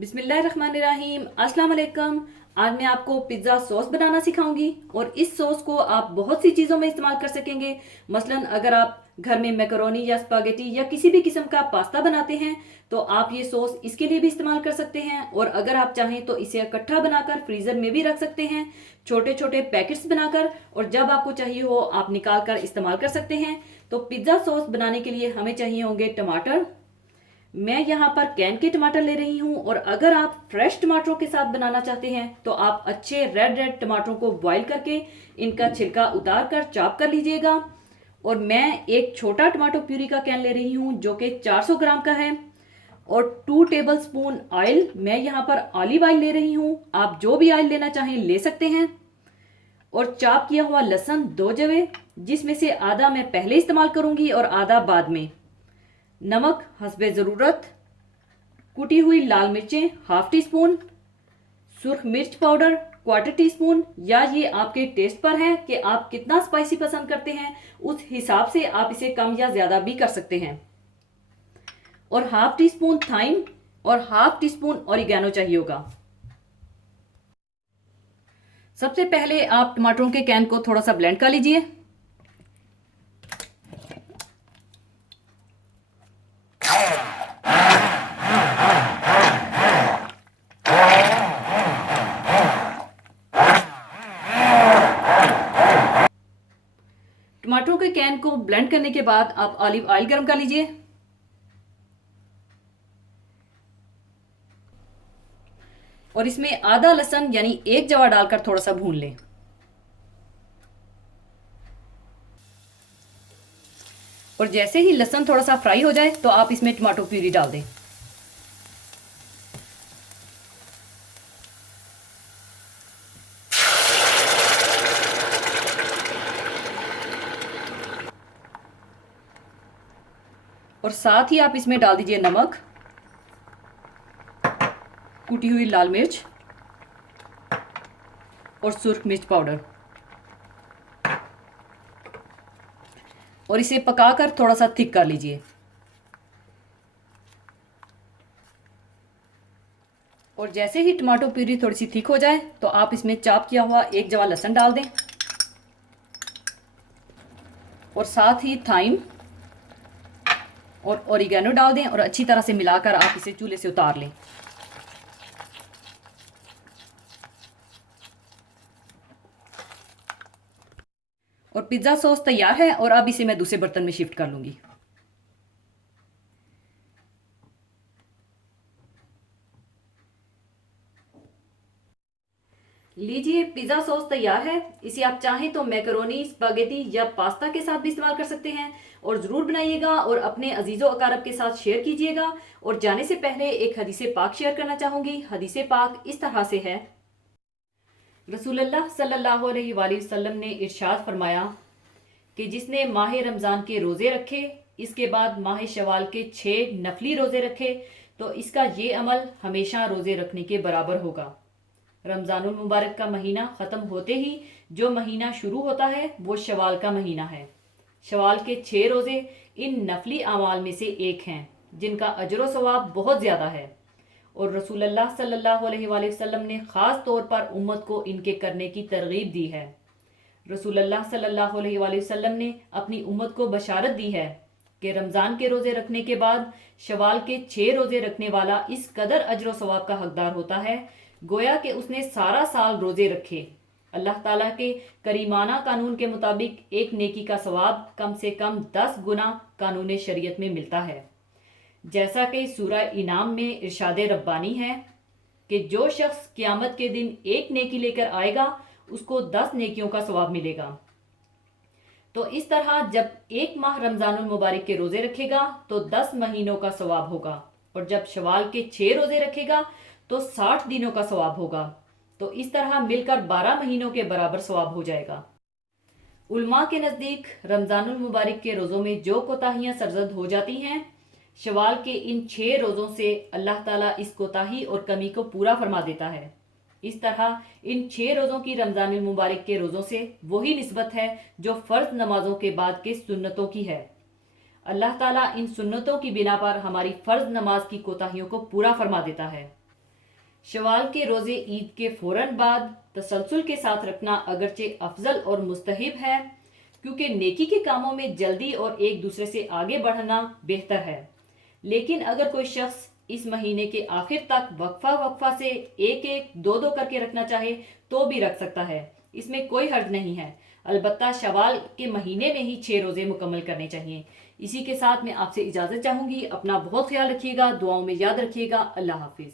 बिस्मिल्लाहिर्रहमानिर्रहीम। अस्सलाम वालेकुम। आज मैं आपको पिज़्ज़ा सॉस बनाना सिखाऊंगी और इस सॉस को आप बहुत सी चीज़ों में इस्तेमाल कर सकेंगे। मसलन अगर आप घर में मैकरोनी या स्पागेटी या किसी भी किस्म का पास्ता बनाते हैं तो आप ये सॉस इसके लिए भी इस्तेमाल कर सकते हैं। और अगर आप चाहें तो इसे इकट्ठा बनाकर फ्रीज़र में भी रख सकते हैं, छोटे छोटे पैकेट्स बनाकर, और जब आपको चाहिए हो आप निकाल कर इस्तेमाल कर सकते हैं। तो पिज़्ज़ा सॉस बनाने के लिए हमें चाहिए होंगे टमाटर। मैं यहाँ पर कैन के टमाटर ले रही हूँ, और अगर आप फ्रेश टमाटरों के साथ बनाना चाहते हैं तो आप अच्छे रेड रेड टमाटरों को बॉईल करके इनका छिलका उतार कर चॉप कर लीजिएगा। और मैं एक छोटा टमाटो प्यूरी का कैन ले रही हूँ जो कि 400 ग्राम का है। और 2 टेबल स्पून ऑयल, मैं यहाँ पर ऑलिव ऑयल ले रही हूँ, आप जो भी ऑयल लेना चाहें ले सकते हैं। और चॉप किया हुआ लहसुन 2 जवे, जिसमें से आधा मैं पहले इस्तेमाल करूंगी और आधा बाद में। नमक हस्बे ज़रूरत, कुटी हुई लाल मिर्चें हाफ टी स्पून, सुर्ख मिर्च पाउडर 1/4 टीस्पून, या ये आपके टेस्ट पर है कि आप कितना स्पाइसी पसंद करते हैं, उस हिसाब से आप इसे कम या ज़्यादा भी कर सकते हैं। और हाफ टी स्पून थाइम और हाफ टी स्पून ऑरिगेनो चाहिए होगा। सबसे पहले आप टमाटरों के कैन को थोड़ा सा ब्लेंड कर लीजिए। टमाटरों के कैन को ब्लेंड करने के बाद आप ऑलिव ऑयल गर्म कर लीजिए। और इसमें आधा लहसुन यानी 1 जवा डालकर थोड़ा सा भून लें। और जैसे ही लहसुन थोड़ा सा फ्राई हो जाए तो आप इसमें टमाटो प्यूरी डाल दें। और साथ ही आप इसमें डाल दीजिए नमक, कुटी हुई लाल मिर्च और सुर्ख मिर्च पाउडर, और इसे पकाकर थोड़ा सा थिक कर लीजिए। और जैसे ही टमाटो प्यूरी थोड़ी सी थिक हो जाए तो आप इसमें चॉप किया हुआ 1 जवा लहसुन डाल दें, और साथ ही थाइम और ओरिगेनो डाल दें, और अच्छी तरह से मिलाकर आप इसे चूल्हे से उतार लें। और पिज़्ज़ा सॉस तैयार है, और अब इसे मैं दूसरे बर्तन में शिफ्ट कर लूँगी। लीजिए, पिज़्ज़ा सॉस तैयार है। इसे आप चाहें तो मैकरोनी, स्पागेटी या पास्ता के साथ भी इस्तेमाल कर सकते हैं। और ज़रूर बनाइएगा और अपने अजीज़ो अकारब के साथ शेयर कीजिएगा। और जाने से पहले एक हदीसे पाक शेयर करना चाहूँगी। हदीसे पाक इस तरह से है, रसूलुल्लाह सल्लल्लाहु अलैहि वसल्लम ने इरशाद फरमाया कि जिसने माह रमज़ान के रोज़े रखे, इसके बाद माह शवाल के 6 नफली रोज़े रखे, तो इसका ये अमल हमेशा रोज़े रखने के बराबर होगा। रमज़ानुल मुबारक का महीना ख़त्म होते ही जो महीना शुरू होता है वो शवाल का महीना है। शवाल के 6 रोज़े इन नफली अमाल में से एक हैं जिनका अजर व सवाब बहुत ज़्यादा है। और रसूलुल्लाह सल्लल्लाहु अलैहि वसल्लम ने ख़ास तौर पर उम्मत को इनके करने की तरगीब दी है। रसूलुल्लाह सल्लल्लाहु अलैहि वसल्लम ने अपनी उम्मत को बशारत दी है कि रमज़ान के रोज़े रखने के बाद शवाल के 6 रोज़े रखने वाला इस कदर अजर व सवाब का हकदार होता है गोया कि उसने सारा साल रोज़े रखे। अल्लाह ताला के करीमाना कानून के मुताबिक एक नेकी का सवाब कम से कम 10 गुना कानून शरीयत में मिलता है। जैसा कि सूरह इनाम में इरशाद रब्बानी है कि जो शख्स क़यामत के दिन एक नेकी लेकर आएगा उसको 10 नेकियों का सवाब मिलेगा। तो इस तरह जब एक माह रमज़ानुल मुबारक के रोज़े रखेगा तो 10 महीनों का सवाब होगा, और जब शवाल के 6 रोज़े रखेगा तो 60 दिनों का सवाब होगा। तो इस तरह मिलकर 12 महीनों के बराबर सवाब हो जाएगा। उलमा के नज़दीक रमज़ानुल मुबारक के रोज़ों में जो कोताहियाँ सरजद हो जाती हैं, शवाल के इन 6 रोज़ों से अल्लाह ताला इस कोताही और कमी को पूरा फरमा देता है। इस तरह इन 6 रोज़ों की रमज़ानुल मुबारक के रोज़ों से वही निस्बत है जो फ़र्ज नमाजों के बाद के सुन्नतों की है। अल्लाह ताला इन सुन्नतों की बिना पर हमारी फ़र्ज नमाज की कोताहियों को पूरा फरमा देता है। शवाल के रोजे ईद के फौरन बाद तसलसल के साथ रखना अगरचे अफजल और मुस्तहिब है, क्योंकि नेकी के कामों में जल्दी और एक दूसरे से आगे बढ़ना बेहतर है। लेकिन अगर कोई शख्स इस महीने के आखिर तक वक्फा वक्फा से एक एक दो दो करके रखना चाहे तो भी रख सकता है, इसमें कोई हर्ज नहीं है। अलबत्ता शवाल के महीने में ही 6 रोजे मुकम्मल करने चाहिए। इसी के साथ मैं आपसे इजाज़त चाहूँगी। अपना बहुत ख्याल रखिएगा, दुआओं में याद रखिएगा। अल्लाह हाफिज़।